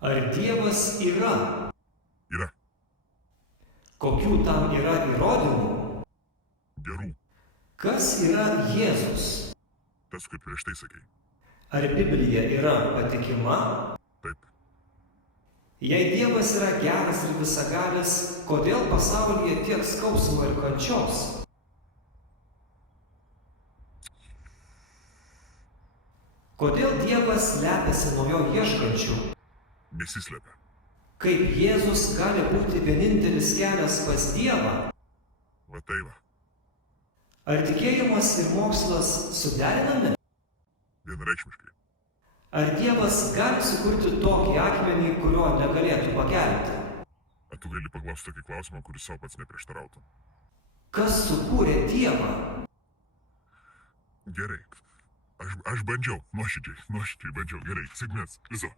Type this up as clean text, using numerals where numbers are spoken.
Ar Dievas yra? Yra. Kokių tam yra įrodymų? Gerų. Kas yra Jėzus? Tas, kaip prieš tai sakei. Ar Biblija yra patikima? Taip. Jei Dievas yra geras ir visagalis, kodėl pasaulyje tiek skausmo ir kančios? Kodėl Dievas slepiasi nuo jo ieškančių? Nesislepia. Kaip Jėzus gali būti vienintelis kelias pas Dievą? Va tai va. Ar tikėjimas ir mokslas suderinami? Vienareikšmiškai. Ar Dievas gali sukurti tokį akmenį, kurio negalėtų pakelti? Ar tu gali paklausti tokį klausimą, kuris savo pats neprieštarautų? Kas sukūrė Dievą? Gerai. Aš bandžiau, nuoširdžiai bandžiau. Gerai, sėkmės, viso.